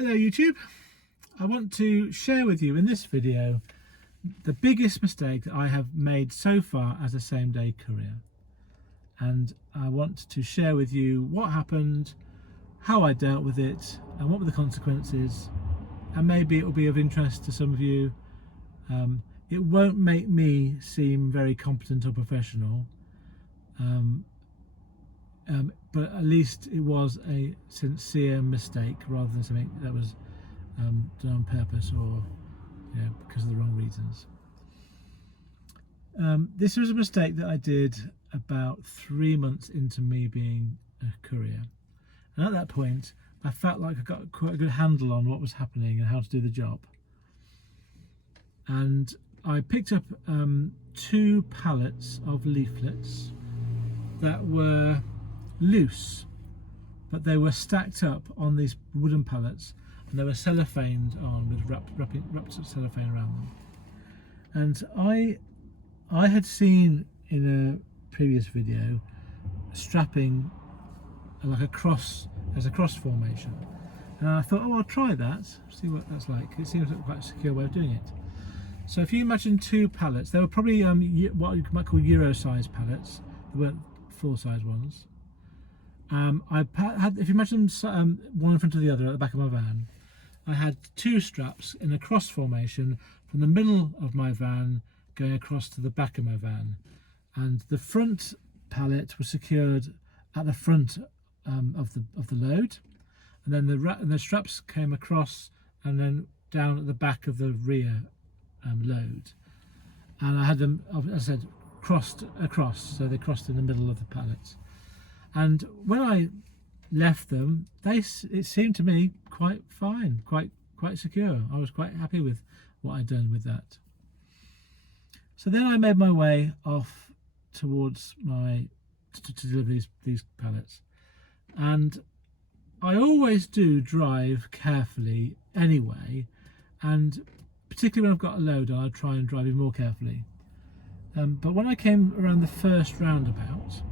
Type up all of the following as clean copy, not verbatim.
Hello YouTube, I want to share with you in this video the biggest mistake that I have made so far as a same-day courier, and I want to share with you what happened, how I dealt with it and what were the consequences, and maybe it will be of interest to some of you. It won't make me seem very competent or professional, but at least it was a sincere mistake rather than something that was done on purpose or because of the wrong reasons. This was a mistake that I did about 3 months into me being a courier, and at that point I felt like I got quite a good handle on what was happening and how to do the job. And I picked up 2 pallets of leaflets that were loose, but they were stacked up on these wooden pallets, and they were cellophaned on with wrapped cellophane around them. And I had seen in a previous video strapping like a cross as a cross formation, and I thought, oh, I'll try that, see what that's like. It seems like quite a secure way of doing it. So if you imagine 2 pallets, they were probably what you might call Euro size pallets. They weren't full size ones. I had, if you imagine one in front of the other at the back of my van, I had 2 straps in a cross formation from the middle of my van going across to the back of my van, and the front pallet was secured at the front of the load, and then the straps came across and then down at the back of the rear load, and I had them, as I said, crossed across, so they crossed in the middle of the pallets. And when I left them, it seemed to me quite fine, quite secure. I was quite happy with what I'd done with that. So then I made my way off towards to deliver these pallets, and I always do drive carefully anyway, and particularly when I've got a load on, I try and drive even more carefully. But when I came around the first roundabout,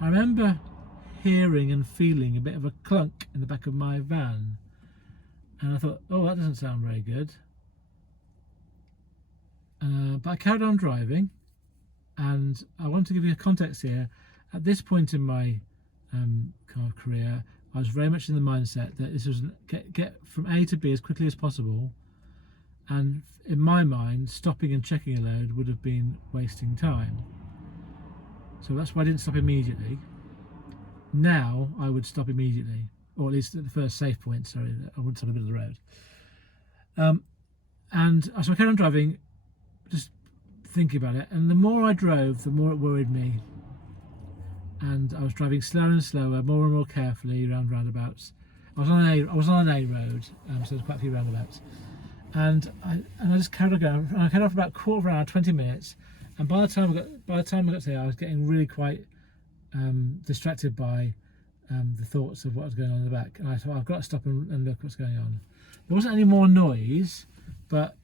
I remember hearing and feeling a bit of a clunk in the back of my van, and I thought, oh, that doesn't sound very good. But I carried on driving, and I want to give you a context here. At this point in my kind of career, I was very much in the mindset that this was get from A to B as quickly as possible, and in my mind, stopping and checking a load would have been wasting time. So that's why I didn't stop immediately. Now I would stop immediately, or at least at the first safe point. Sorry, I wouldn't stop in the middle of the road. And so I carried on driving, just thinking about it. And the more I drove, the more it worried me. And I was driving slower and slower, more and more carefully around roundabouts. I was on an A road, so there's quite a few roundabouts. And I just carried on going. And I carried on for about a quarter of an hour, 20 minutes. And by the time I got there, I was getting really quite distracted by the thoughts of what was going on in the back. And I thought, I've got to stop and look what's going on. There wasn't any more noise, but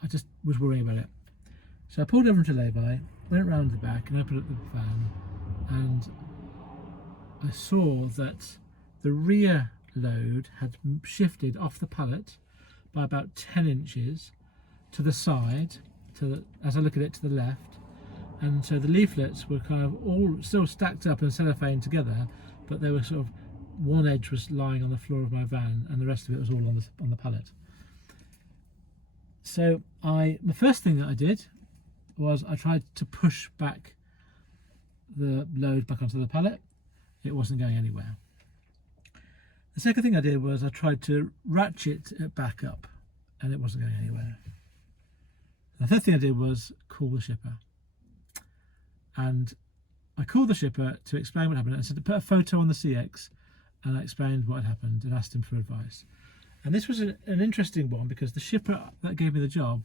I just was worrying about it. So I pulled over into lay-by, went round the back and opened up the van, and I saw that the rear load had shifted off the pallet by about 10 inches to the side, as I look at it, to the left. And so the leaflets were kind of all still stacked up and cellophane together, but they were sort of, one edge was lying on the floor of my van and the rest of it was all on the pallet. So the first thing that I did was I tried to push back the load back onto the pallet. It wasn't going anywhere. The second thing I did was I tried to ratchet it back up, and it wasn't going anywhere. The third thing I did was call the shipper, and I called the shipper to explain what happened. I said to put a photo on the CX, and I explained what had happened and asked him for advice. And this was an interesting one, because the shipper that gave me the job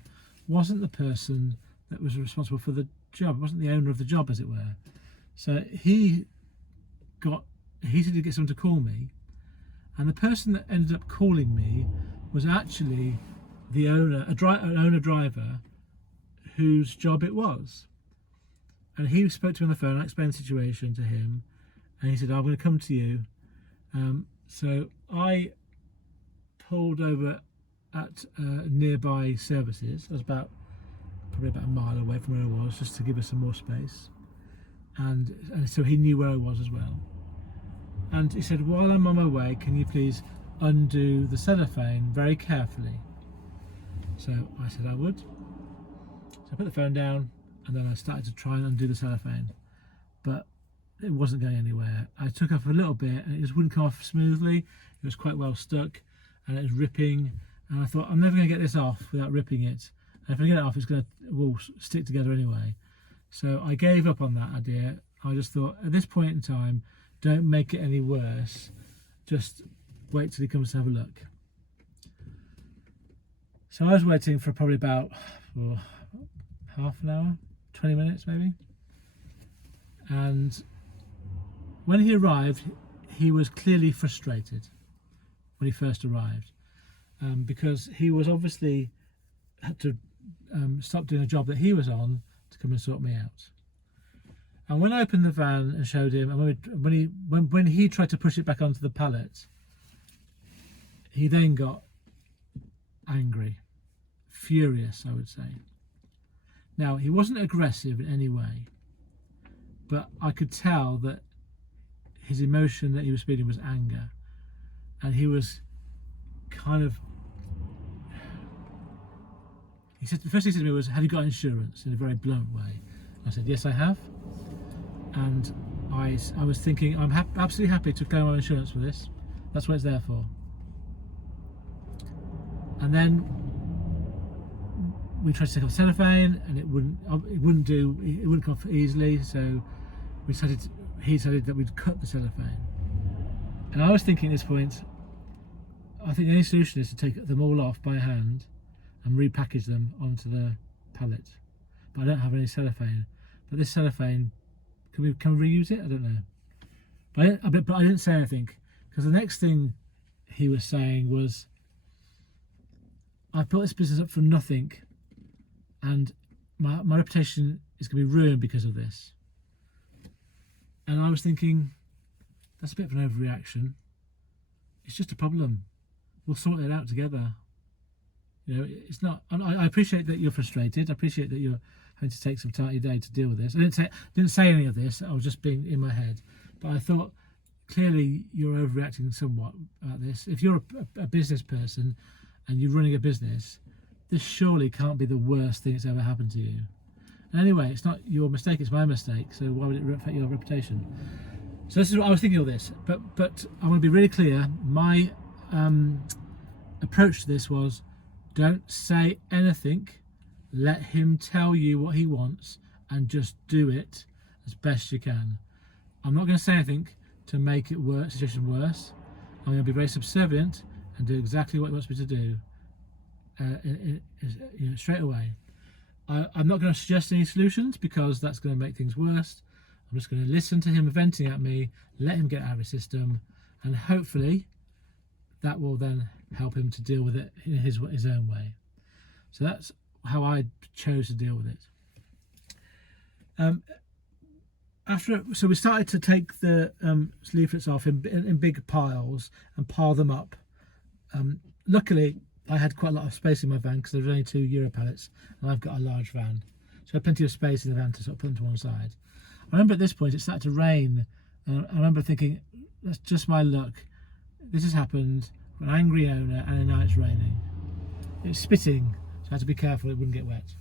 wasn't the person that was responsible for the job. It wasn't the owner of the job, as it were. So he said he'd get someone to call me, and the person that ended up calling me was actually the owner, an owner-driver whose job it was. And he spoke to me on the phone. I explained the situation to him, and he said, I'm going to come to you. So I pulled over at nearby services. I was probably about a mile away from where I was, just to give us some more space. And so he knew where I was as well. And he said, while I'm on my way, can you please undo the cellophane very carefully? So I said I would. So I put the phone down, and then I started to try and undo the cellophane, but it wasn't going anywhere. I took off a little bit and it just wouldn't come off smoothly. It was quite well stuck and it was ripping, and I thought, I'm never going to get this off without ripping it, and if I get it off, it's going to all stick together anyway. So I gave up on that idea. I just thought, at this point in time, don't make it any worse, just wait till he comes to have a look. So I was waiting for probably about half an hour, 20 minutes maybe. And when he arrived, he was clearly frustrated when he first arrived, because he was obviously had to stop doing a job that he was on to come and sort me out. And when I opened the van and showed him, and when he tried to push it back onto the pallet, he then got angry, furious, I would say. Now, he wasn't aggressive in any way, but I could tell that his emotion that he was feeling was anger, and he was kind of, he said, the first thing he said to me was, have you got insurance, in a very blunt way. I said, yes, I have. And I was thinking, I'm absolutely happy to claim my insurance for this. That's what it's there for. And then we tried to take off the cellophane, and it wouldn't come off easily. So he decided that we'd cut the cellophane. And I was thinking at this point, I think the only solution is to take them all off by hand and repackage them onto the pallet. But I don't have any cellophane. But this cellophane, can we reuse it? I don't know. But I didn't say anything, because the next thing he was saying was, I built this business up for nothing, and my reputation is going to be ruined because of this. And I was thinking, that's a bit of an overreaction. It's just a problem. We'll sort it out together. You know, it's not. I appreciate that you're frustrated. I appreciate that you're having to take some time out of your day to deal with this. I didn't say any of this. I was just being in my head. But I thought, clearly you're overreacting somewhat at this. If you're a business person and you're running a business, this surely can't be the worst thing that's ever happened to you. And anyway, it's not your mistake, it's my mistake, so why would it affect your reputation? So this is what I was thinking of this, but I want to be really clear. My approach to this was, don't say anything, let him tell you what he wants, and just do it as best you can. I'm not going to say anything to make it worse, situation worse. I'm going to be very subservient and do exactly what he wants me to do, straight away. I'm not going to suggest any solutions, because that's going to make things worse. I'm just going to listen to him venting at me, let him get out of his system, and hopefully that will then help him to deal with it in his own way. So that's how I chose to deal with it. So we started to take the leaflets off in big piles and pile them up. Luckily, I had quite a lot of space in my van, because there was only 2 Euro pallets, and I've got a large van, so I had plenty of space in the van to sort of put them to one side. I remember at this point it started to rain, and I remember thinking, that's just my luck. This has happened, an angry owner, and now it's raining. It's spitting, so I had to be careful it wouldn't get wet.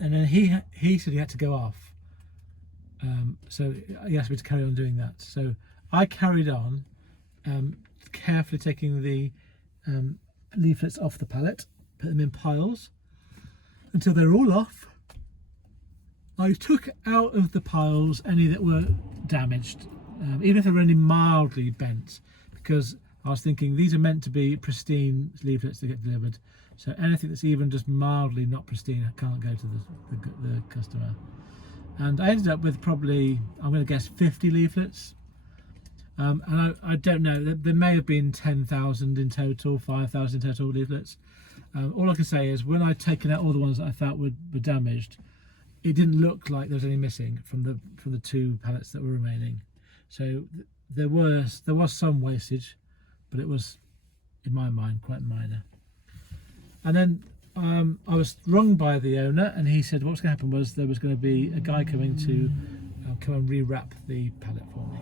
And then he said he had to go off, so he asked me to carry on doing that. So I carried on, carefully taking the leaflets off the pallet, put them in piles until they were all off. I took out of the piles any that were damaged, even if they were only mildly bent, because I was thinking these are meant to be pristine leaflets that get delivered, so anything that's even just mildly not pristine can't go to the customer. And I ended up with probably, I'm going to guess, 50 leaflets. And I don't know, there may have been 10,000 in total, 5,000 in total leaflets. All I can say is, when I'd taken out all the ones that I felt were damaged, it didn't look like there was any missing from the 2 pallets that were remaining. So there was some wastage, but it was in my mind, quite minor. And then I was rung by the owner, and he said what's going to happen was there was going to be a guy coming to come and rewrap the pallet for me.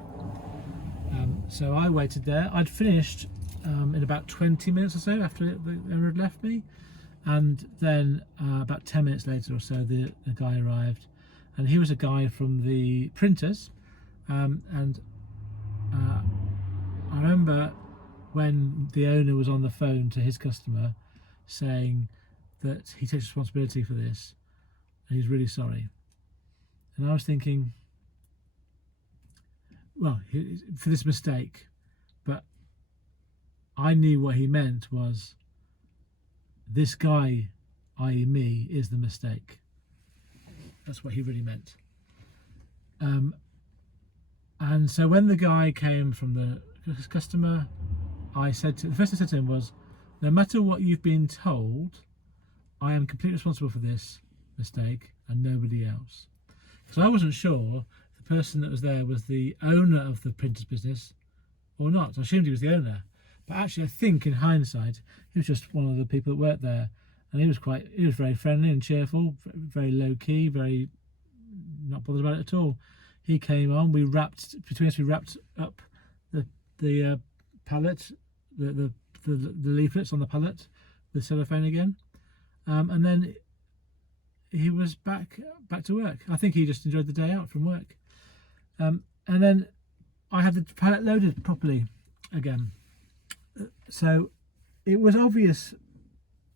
So I waited there. I'd finished in about 20 minutes or so after the owner had left me, and then about 10 minutes later or so the guy arrived, and he was a guy from the printers, and I remember when the owner was on the phone to his customer saying that he takes responsibility for this and he's really sorry. And I was thinking, well, for this mistake, but I knew what he meant was this guy, i.e. me, is the mistake. That's what he really meant. And so when the guy came from the customer, the first I said to him was, no matter what you've been told, I am completely responsible for this mistake and nobody else. Because I wasn't sure the person that was there was the owner of the printer's business or not. I assumed he was the owner, but actually I think in hindsight he was just one of the people that worked there, and he was very friendly and cheerful, very low key, very not bothered about it at all. He came on, we wrapped up the pallet, the leaflets on the pallet with cellophane again, and then he was back to work. I think he just enjoyed the day out from work, and then I had the pallet loaded properly again. So it was obvious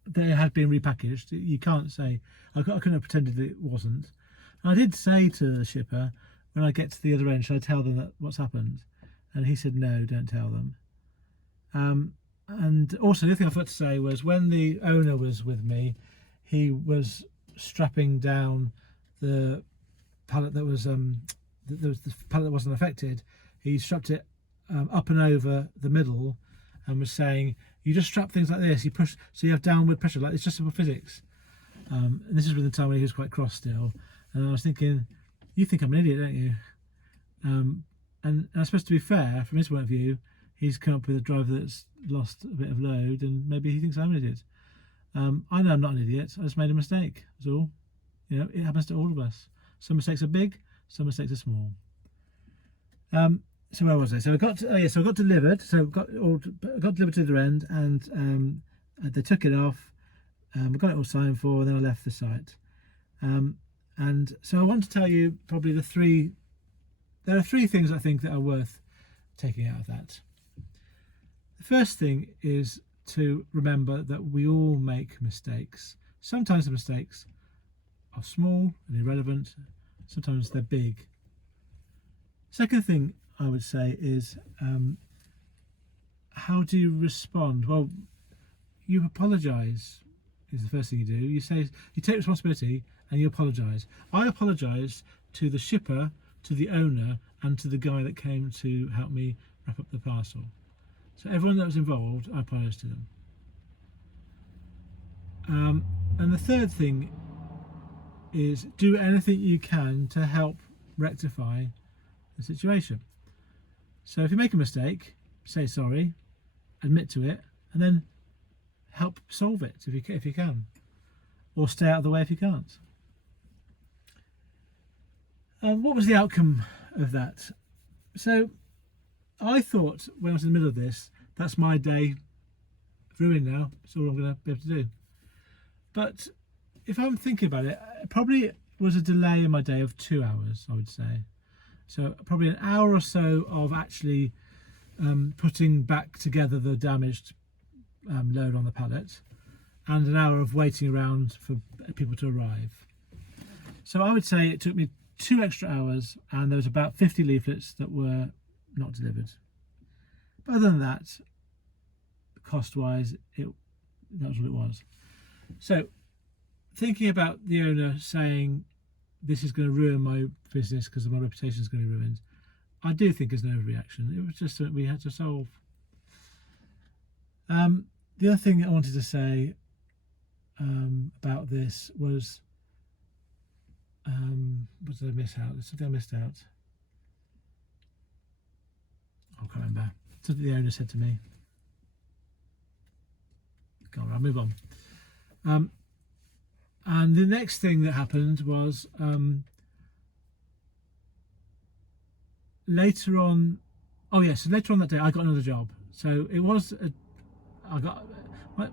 that it had been repackaged. You can't say I couldn't have pretended that it wasn't. And I did say to the shipper, when I get to the other end, should I tell them that what's happened? And he said, no, don't tell them. And also the other thing I forgot to say was when the owner was with me, he was strapping down the pallet that was the pallet that wasn't affected. He strapped it up and over the middle and was saying, you just strap things like this, you push so you have downward pressure, like it's just simple physics. And this is with the time when he was quite cross still, and I was thinking, you think I'm an idiot, don't you? And I suppose, to be fair, from his point of view, he's come up with a driver that's lost a bit of load, and maybe he thinks I'm an idiot. I know I'm not an idiot. I just made a mistake. That's all. You know, it happens to all of us. Some mistakes are big, some mistakes are small. So where was I? So I got delivered. So got delivered to the end, and they took it off. We got it all signed for, and then I left the site. And so I want to tell you probably there are three things I think that are worth taking out of that. The first thing is to remember that we all make mistakes. Sometimes the mistakes are small and irrelevant, sometimes they're big. Second thing I would say is, how do you respond? Well, you apologise is the first thing you do. You take responsibility and you apologise. I apologised to the shipper, to the owner, and to the guy that came to help me wrap up the parcel. So everyone that was involved, I apologised to them. And the third thing is, do anything you can to help rectify the situation. So if you make a mistake, say sorry, admit to it, and then help solve it if you can, or stay out of the way if you can't. What was the outcome of that? So I thought when I was in the middle of this, that's my day ruined now. It's all I'm going to be able to do. But if I'm thinking about it, probably was a delay in my day of 2 hours, I would say. So probably an hour or so of actually putting back together the damaged load on the pallet, and an hour of waiting around for people to arrive. So I would say it took me 2 extra hours, and there was about 50 leaflets that were not delivered. But other than that, cost-wise, that was what it was. So thinking about the owner saying this is going to ruin my business because my reputation is going to be ruined, I do think it's an overreaction. It was just something we had to solve. The other thing I wanted to say about this was, what did I miss out? There's something I missed out. I can't remember. Something the owner said to me. I'll move on. And the next thing that happened was later on. Oh yes, so later on that day, I got another job. So it was it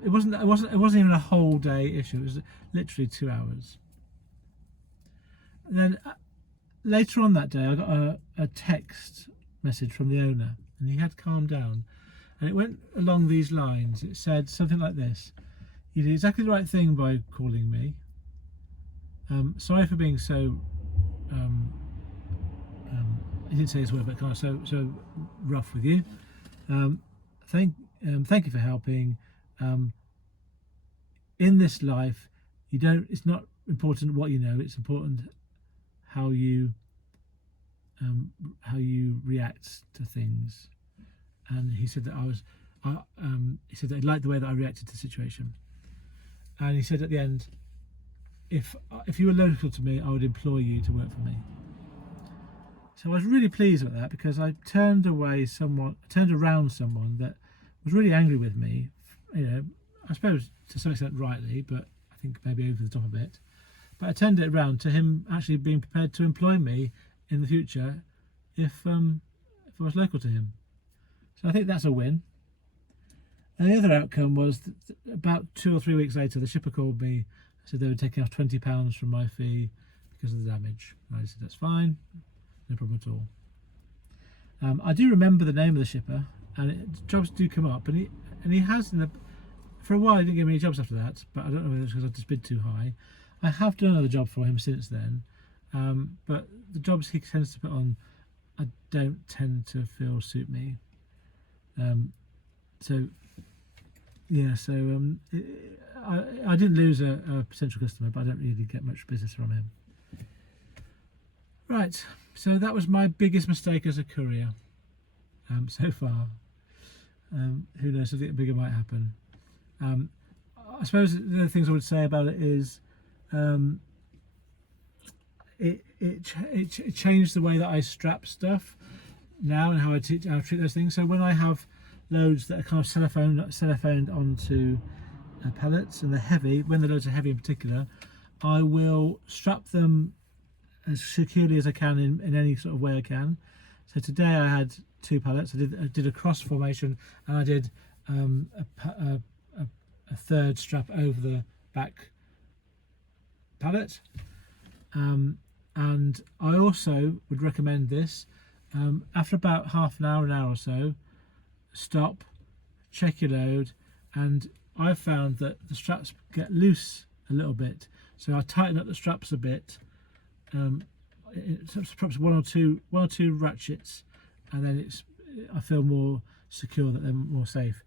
wasn't even a whole day issue. It was literally 2 hours. And then later on that day, I got a text message from the owner, and he had calmed down, and it went along these lines. It said something like this: "You did exactly the right thing by calling me. Sorry for being so." He didn't say his word, but kind of so rough with you. Thank you for helping. In this life, it's not important what you know. It's important how you react to things. And he said that he said that he liked the way that I reacted to the situation. And he said at the end, if you were local to me, I would employ you to work for me. So I was really pleased with that, because I turned around someone that was really angry with me. I suppose to some extent rightly, but I think maybe over the top a bit. But I turned it around to him actually being prepared to employ me in the future if I was local to him. So I think that's a win. And the other outcome was that about 2 or 3 weeks later, the shipper called me, said they were taking off £20 from my fee because of the damage. And I said that's fine, no problem at all. I do remember the name of the shipper, and jobs do come up, and he has for a while. He didn't give me any jobs after that, but I don't know whether it's because I just bid too high. I have done another job for him since then, but the jobs he tends to put on, I don't tend to feel suit me. I didn't lose a potential customer, but I don't really get much business from him. Right, so that was my biggest mistake as a courier so far. Who knows, something bigger might happen. I suppose the other things I would say about it is it changed the way that I strap stuff now and how I treat those things. So when I have loads that are kind of cellophane onto pallets and they're heavy, when the loads are heavy in particular, I will strap them as securely as I can in any sort of way I can. So today I had 2 pallets. I did a cross formation, and I did a third strap over the back pallet. And I also would recommend this after about half an hour or so. Stop, check your load, and I've found that the straps get loose a little bit, so I tighten up the straps a bit. Perhaps one or two ratchets, and then I feel more secure, that they're more safe.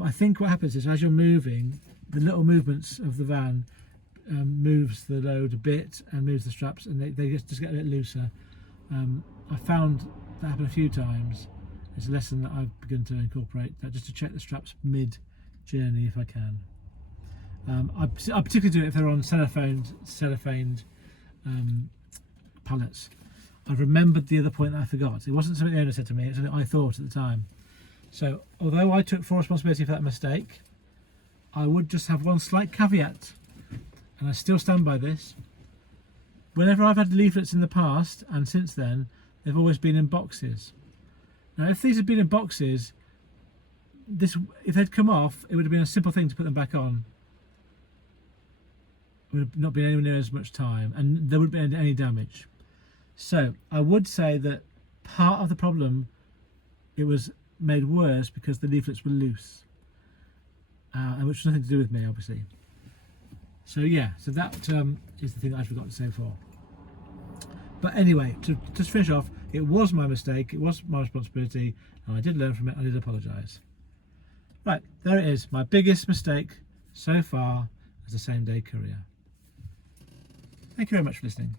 I think what happens is, as you're moving, the little movements of the van moves the load a bit and moves the straps, and they just get a bit looser. I found that happen a few times. It's a lesson that I've begun to incorporate, that just to check the straps mid-journey if I can. I particularly do it if they're on cellophaned pallets. I've remembered the other point that I forgot. It wasn't something the owner said to me, it's something I thought at the time. So although I took full responsibility for that mistake, I would just have one slight caveat, and I still stand by this. Whenever I've had leaflets in the past and since then, they've always been in boxes. Now if these had been in boxes, if they'd come off, it would have been a simple thing to put them back on. It would have not been anywhere near as much time, and there wouldn't be any damage. So I would say that part of the problem, it was made worse because the leaflets were loose, and which was nothing to do with me, obviously. So yeah, so that is the thing that I forgot to say before. But anyway, to just finish off, it was my mistake, it was my responsibility, and I did learn from it. I did apologise. Right, there it is, my biggest mistake so far as a same-day courier. Thank you very much for listening.